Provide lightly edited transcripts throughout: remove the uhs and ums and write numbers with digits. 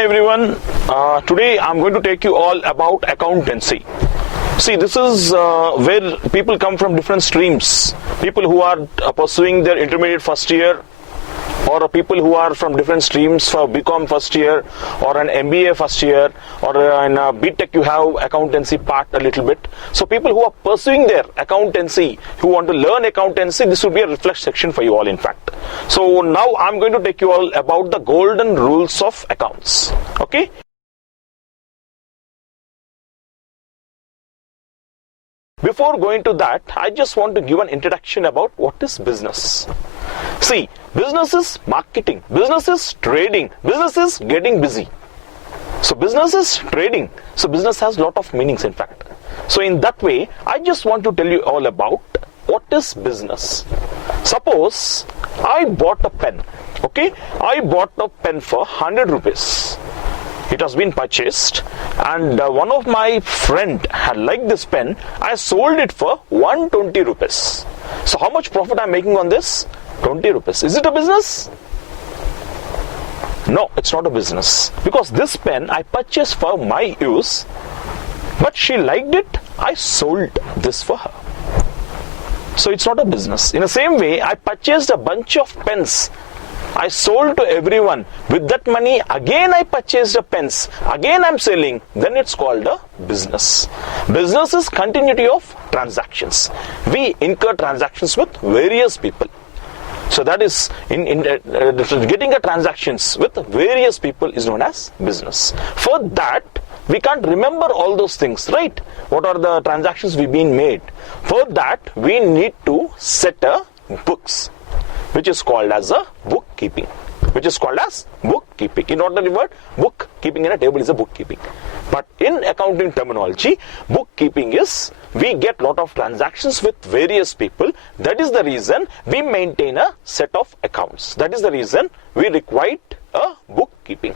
Hi everyone, today I'm going to take you all about accountancy. See, this is where people come from different streams. People who are pursuing their intermediate first year, or people who are from different streams for BCom first year, or an MBA first year, or in BTech you have accountancy part a little bit. So people who are pursuing their accountancy, who want to learn accountancy, this will be a reflect section for you all in fact. So now I'm going to take you all about the golden rules of accounts. Okay. Before going to that, I just want to give an introduction about what is business. See, business is marketing, business is trading, business is getting busy. So business is trading. So business has a lot of meanings in fact. So in that way, I just want to tell you all about what is business. Suppose I bought a pen. Okay, I bought a pen for 100 rupees. It has been purchased, and one of my friend had liked this pen. I sold it for 120 rupees. So how much profit I'm making on this? 20 rupees. Is it a business? No, it's not a business, because this pen I purchased for my use, but she liked it. I sold this for her. So it's not a business. In the same way, I purchased a bunch of pens. I sold to everyone. With that money, again I purchased a pens. Again I'm selling. Then it's called a business. Business is continuity of transactions. We incur transactions with various people. So that is, getting a transactions with various people is known as business. For that, we can't remember all those things, right? What are the transactions we've been made? For that, we need to set a books, which is called as a bookkeeping. In ordinary word, bookkeeping in a table is a bookkeeping. But in accounting terminology, bookkeeping is we get lot of transactions with various people. That is the reason we maintain a set of accounts. That is the reason we require a bookkeeping.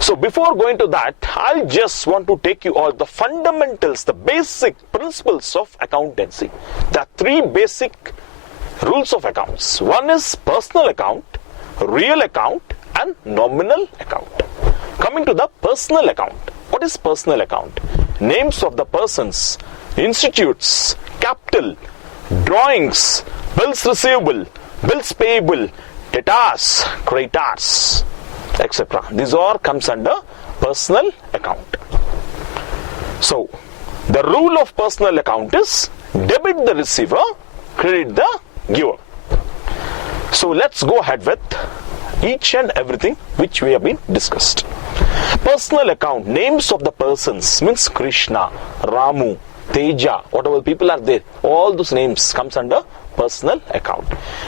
So before going to that, I just want to take you all the fundamentals, the basic principles of accountancy. There are three basic rules of accounts. One is personal account, real account, and nominal account. Coming to the personal account. What is personal account? Names of the persons, institutes, capital, drawings, bills receivable, bills payable, debtors, creditors, etc. These all comes under personal account. So the rule of personal account is debit the receiver, credit the giver. So let's go ahead with each and everything which we have been discussed. Personal account, names of the persons means Krishna, Ramu, Teja, whatever people are there, all those names comes under personal account.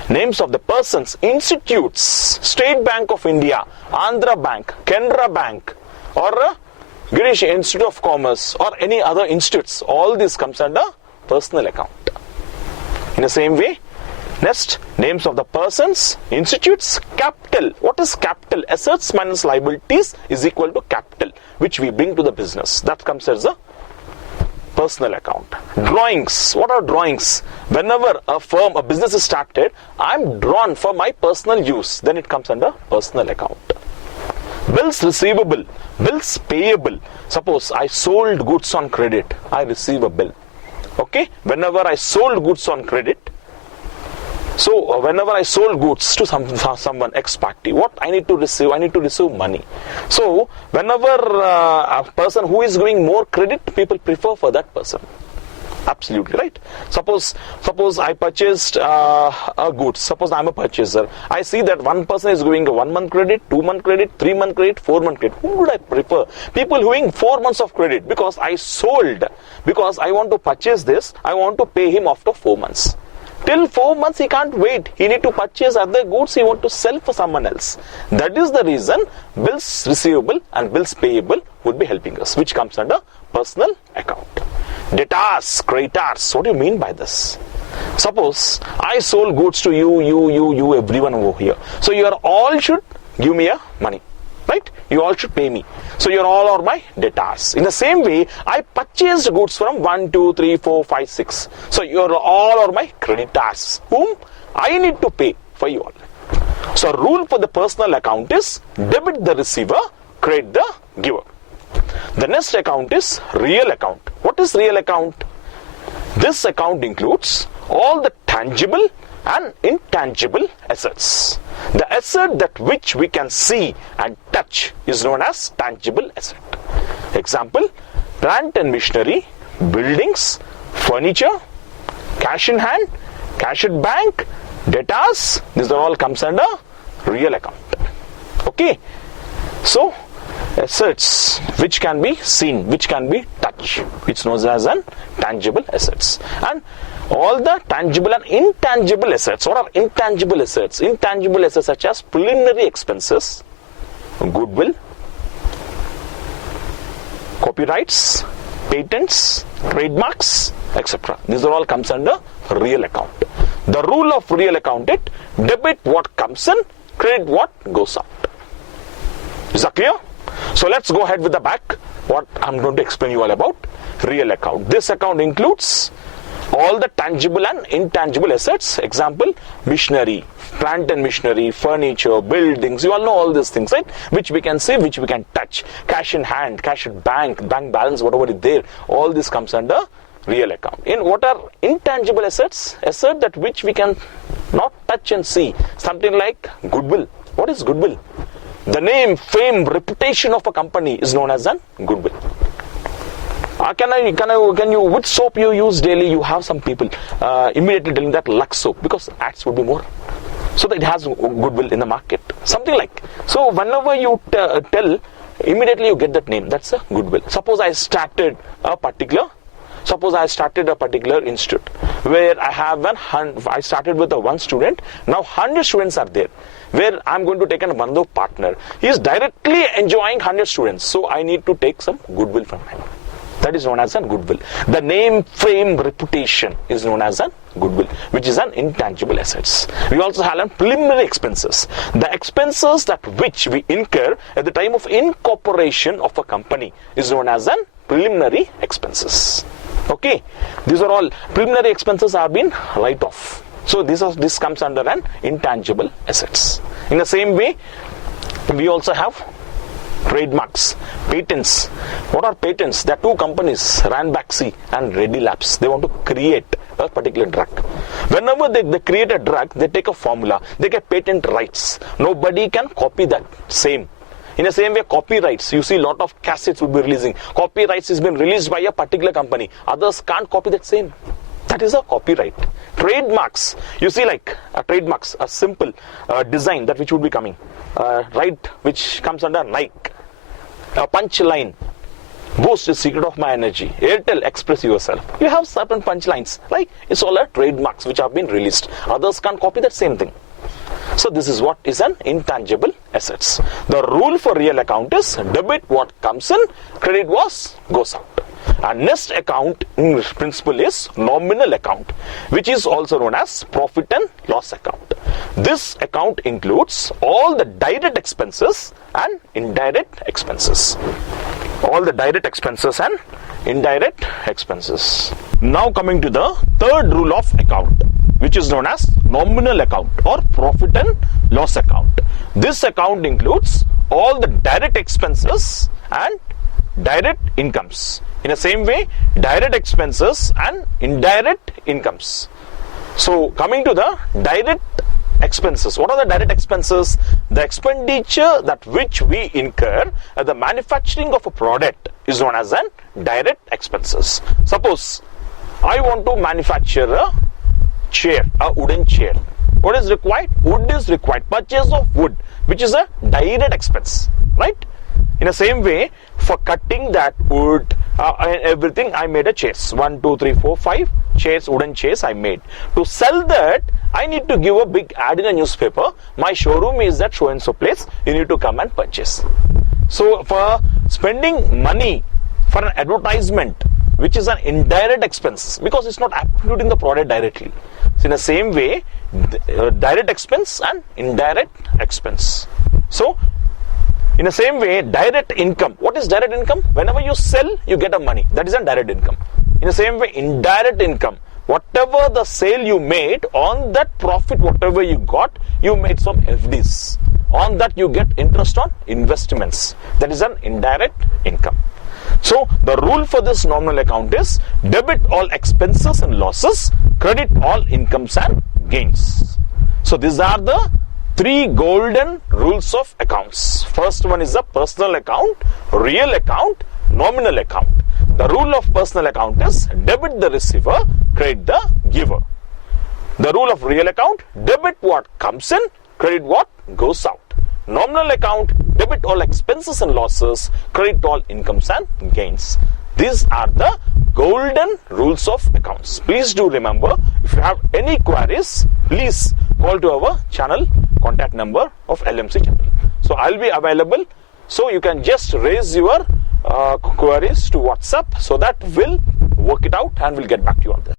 Names of the persons, institutes, State Bank of India, Andhra Bank, Canara Bank, or Girish Institute of Commerce, or any other institutes, all this comes under personal account. In the same way, next, names of the persons, institutes, capital. What is capital? Assets minus liabilities is equal to capital, which we bring to the business. That comes as a personal account. Drawings. What are drawings? Whenever a firm, a business is started, I'm drawn for my personal use. Then it comes under personal account. Bills receivable, bills payable. Suppose I sold goods on credit, I receive a bill. Okay? Whenever I sold goods on credit, so whenever I sold goods to someone ex party, what I need to receive? I need to receive money. So whenever a person who is giving more credit, people prefer for that person. Absolutely right. Suppose I purchased a goods. Suppose I'm a purchaser. I see that one person is giving a 1 month credit, 2 month credit, 3 month credit, 4 month credit. Who would I prefer? People giving 4 months of credit because I sold. Because I want to purchase this, I want to pay him after 4 months. Till 4 months he can't wait. He need to purchase other goods he want to sell for someone else. That is the reason bills receivable and bills payable would be helping us, which comes under personal account. Debtors, creditors. What do you mean by this? Suppose I sold goods to you, everyone over here. So you all should give me a money. Right? You all should pay me. So you all are my debtors. In the same way, I purchased goods from 1, 2, 3, 4, 5, 6. So you all are my creditors, whom I need to pay for you all. So rule for the personal account is debit the receiver, credit the giver. The next account is real account. What is real account? This account includes all the tangible and intangible assets. The asset that which we can see and touch is known as tangible asset. Example, plant and machinery, buildings, furniture, cash in hand, cash at bank, debtors, these are all comes under real account. Okay, so assets which can be seen, which can be touched, which known as an tangible assets. And all the tangible and intangible assets. What are intangible assets? Intangible assets such as preliminary expenses, goodwill, copyrights, patents, trademarks, etc. These are all comes under real account. The rule of real account is debit what comes in, credit what goes out. Is that clear? So let's go ahead with the back. What I'm going to explain you all about real account. This account includes all the tangible and intangible assets. Example, machinery, plant and machinery, furniture, buildings. You all know all these things, right? Which we can see, which we can touch. Cash in hand, cash at bank, bank balance, whatever is there. All this comes under real account. In what are intangible assets? Asset that which we can not touch and see. Something like goodwill. What is goodwill? The name, fame, reputation of a company is known as an goodwill. Which soap you use daily? You have some people immediately telling that Lux soap because ads would be more. So that it has goodwill in the market. Something like. So whenever you tell, immediately you get that name. That's a goodwill. Suppose I started a particular institute where I started with one student. Now 100 students are there. Where I'm going to take an Bandhu partner. He is directly enjoying 100 students. So I need to take some goodwill from him. That is known as a goodwill. The name, fame, reputation is known as a goodwill, which is an intangible assets. We also have preliminary expenses. The expenses that which we incur at the time of incorporation of a company is known as an preliminary expenses. Okay, these are all preliminary expenses are being write off. So this comes under an intangible assets. In the same way, we also have trademarks, patents. What are patents? There are two companies, Ranbaxy and Reddy Labs. They want to create a particular drug. Whenever they create a drug, they take a formula. They get patent rights. Nobody can copy that same. In the same way, copyrights. You see a lot of cassettes will be releasing. Copyrights has been released by a particular company. Others can't copy that same. That is a copyright. Trademarks. You see like trademarks, a simple design that which would be coming. Right, which comes under Nike. A punchline. Boost is secret of my energy. Airtel, express yourself. You have certain punchlines. Like it's all trademarks which have been released. Others can't copy that same thing. So this is what is an intangible assets. The rule for real account is debit what comes in, credit what goes out. And next account in principle is nominal account, which is also known as profit and loss account. This account includes all the direct expenses and indirect expenses. All the direct expenses and indirect expenses. Now coming to the third rule of account, which is known as nominal account or profit and loss account. This account includes all the direct expenses and direct incomes. In the same way, direct expenses and indirect incomes. So coming to the direct expenses. What are the direct expenses? The expenditure that which we incur at the manufacturing of a product is known as an direct expenses. Suppose I want to manufacture a chair, a wooden chair. What is required? Wood is required. Purchase of wood, which is a direct expense, right? In the same way, for cutting that wood and everything, I made a chairs. 1, 2, 3, 4, 5 chairs, wooden chairs I made. To sell that, I need to give a big ad in a newspaper. My showroom is at so and so place. You need to come and purchase. So for spending money for an advertisement, which is an indirect expense, because it's not including the product directly. So in the same way, direct expense and indirect expense. So in the same way, direct income. What is direct income? Whenever you sell, you get a money. That is a direct income. In the same way, indirect income. Whatever the sale you made, on that profit, whatever you got, you made some FDs. On that you get interest on investments. That is an indirect income. So the rule for this nominal account is debit all expenses and losses, credit all incomes and gains. So these are the three golden rules of accounts. First one is the personal account, real account, nominal account. The rule of personal account is debit the receiver, credit the giver. The rule of real account, debit what comes in, credit what goes out. Nominal account, debit all expenses and losses, credit all incomes and gains. These are the golden rules of accounts. Please do remember, if you have any queries, please call to our channel contact number of LMC channel. So I'll be available. So you can just raise your queries to WhatsApp, so that we'll work it out and we'll get back to you on this.